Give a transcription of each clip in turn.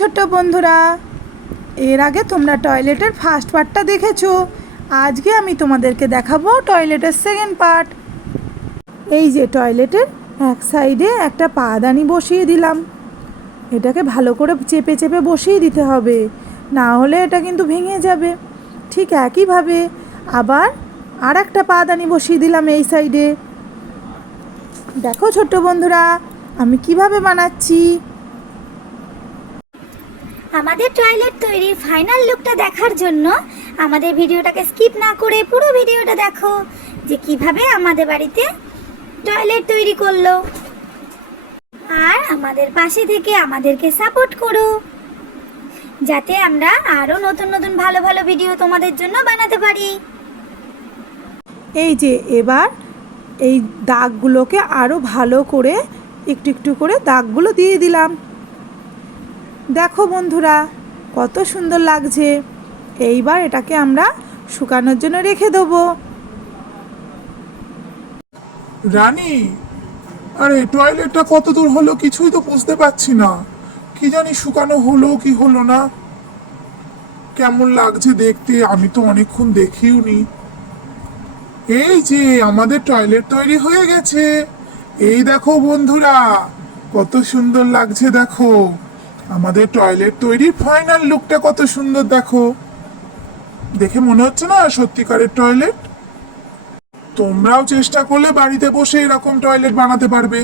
ছোট্ট বন্ধুরা, এর আগে তোমরা টয়লেটের ফার্স্ট পার্টটা দেখেছ। আজকে আমি তোমাদেরকে দেখাবো টয়লেটের সেকেন্ড পার্ট এই যে টয়লেটের এক সাইডে একটা পাদানি বসিয়ে দিলাম। এটাকে ভালো করে চেপে চেপে বসিয়ে দিতে হবে, না হলে এটা কিন্তু ভেঙে যাবে। ঠিক একইভাবে আবার আর একটা পাদানি বসিয়ে দিলাম এই সাইডে দেখো ছোট্ট বন্ধুরা, আমি কীভাবে বানাচ্ছি? আমাদের টয়লেট তৈরির ফাইনাল লুকটা দেখার জন্য আমাদের ভিডিওটাকে স্কিপ না করে পুরো ভিডিওটা দেখো যে কীভাবে আমাদের বাড়িতে টয়লেট তৈরি করল। আর আমাদের পাশে থেকে আমাদেরকে সাপোর্ট করো, যাতে আমরা আরও নতুন নতুন ভালো ভালো ভিডিও তোমাদের জন্য বানাতে পারি। এই যে এবার এই দাগগুলোকে আরও ভালো করে একটু একটু করে দাগগুলো দিয়ে দিলাম। দেখো বন্ধুরা, কত সুন্দর লাগছে। এইবার এটাকে আমরা শুকানোর জন্য রেখে দেবো। রানী, আরে টয়লেটটা কত দূর হলো কিছুই তো বুঝতে পারছি না। কি জানি শুকানো হলো, কি হলো না। কেমন লাগছে দেখতে, আমি তো অনেকক্ষণ দেখিও নি। এই যে, আমাদের টয়লেট তৈরি হয়ে গেছে। এই দেখো বন্ধুরা, কত সুন্দর লাগছে দেখো। আমাদের টয়লেট তৈরির ফাইনাল লুকটা কত সুন্দর, দেখো। দেখে মনে হচ্ছে না সত্যিকারের টয়লেট তোমরাও চেষ্টা করলে বাড়িতে বসে এরকম টয়লেট বানাতে পারবে।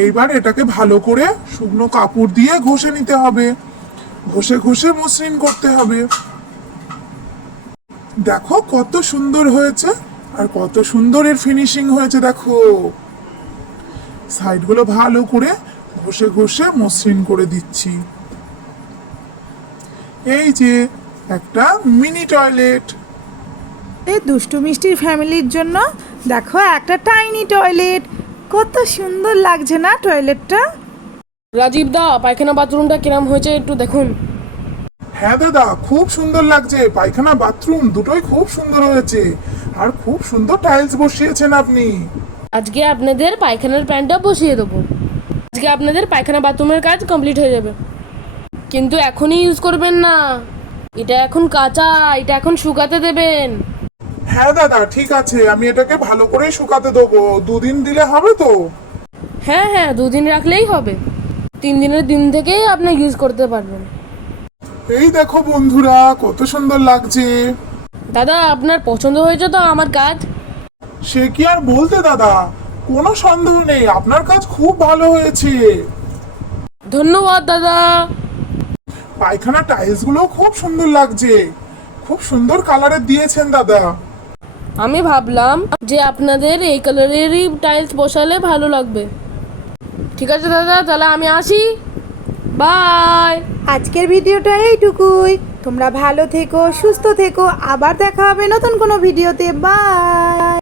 এইবার এটাকে ভালো করে শুকনো কাপড় দিয়ে ঘষে নিতে হবে। ঘষে ঘষে মসৃণ করতে হবে। দেখো কত সুন্দর হয়েছে আর কত সুন্দর এর ফিনিশিং হয়েছে, দেখো। সাইডগুলো ভালো করে ঘষে ঘষে মসৃণ করে দিচ্ছি। এই যে একটা মিনি টয়লেট। এই দুষ্টু মিষ্টির ফ্যামিলির জন্য দেখো একটা টাইনি টয়লেট। কত সুন্দর লাগছে না টয়লেটটা? রাজীব দা পায়খানা বাথরুমটা কিরম হয়েছে একটু দেখুন। হ্যাঁ দাদা খুব সুন্দর লাগছে। পায়খানা বাথরুম দুটোই খুব সুন্দর হয়েছে। আর খুব সুন্দর টাইলস বসিয়েছেন আপনি। আজকে আপনাদের পায়খানার প্যান্টটা বসিয়ে দেবো। আজকে আপনাদের পায়খানা বাথরুমের কাজ কমপ্লিট হয়ে যাবে। কিন্তু এখনই ইউজ করবেন না। এটা এখন কাঁচা এটা এখন শুকাতে দেবেন। হ্যাঁ দাদা ঠিক আছে। আমি এটাকে ভালো করে শুকাতে দেবো। দুদিন দিলে হবে তো? হ্যাঁ হ্যাঁ দুদিন রাখলেই হবে। তিন দিনের দিন থেকেই আপনি ইউজ করতে পারবেন। এই দেখো বন্ধুরা কত সুন্দর লাগছে। দাদা আপনার পছন্দ হয়েছে তো আমার কাজ? সে কি আর বলতে দাদা? কোনো সন্দেহ নেই আপনার কাজ খুব ভালো হয়েছে। ধন্যবাদ দাদা। পায়খানা টাইলসগুলো খুব সুন্দর লাগছে। খুব সুন্দর কালারের দিয়েছেন দাদা। আমি ভাবলাম যে আপনাদের এই কালারেরই টাইলস বসালে ভালো লাগবে। ঠিক আছে দাদা তাহলে আমি আসি। বাই আজকের ভিডিওটা এইটুকুই। তোমরা ভালো থেকো সুস্থ থেকো। আবার দেখা হবে নতুন কোনো ভিডিওতে। বাই